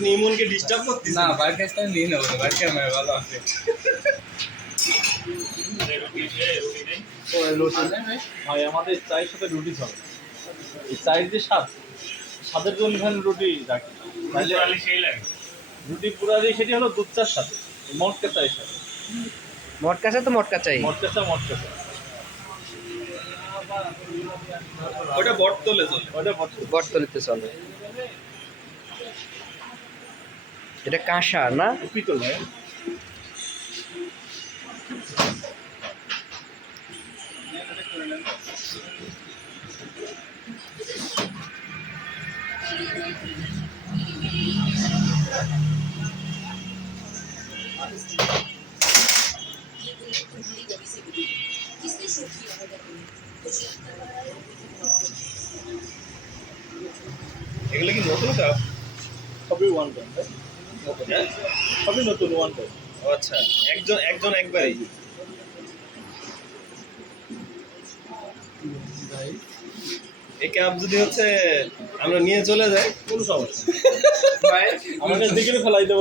আপনি ইমনকে ডিস্টার্ব করতেছেন না বাইক কাজটা নিয়ে নেবো বাইক ক্যামেরা ভালো আছে ভাই আমাদের চায়ের সাথে রুটি চলে এই চায়ের যে স্বাদের জন্য এখানে রুটি রাখি তাহলে সেই লাগে রুটি পুরাদি সেটি হলো দুধ চার সাথে মটকা চায়ের সাথে মটকা চা তো মটকা চাই মটকা চা ওটা বটতলে চলে ওটা বটতলিতে চলে এটা কাঁসা না পিতল ভাই এগুলো কি নতুন কাপ সবই ওয়ান টাইম হ্যাঁ সবই নতুন ওয়ান টাইম ও আচ্ছা একজন একবারই এই ক্যাব যদি হচ্ছে আমরা নিয়ে চলে যাই কোনো সমস্যা ভাই আমাকে দিকে ফেলাই দেবো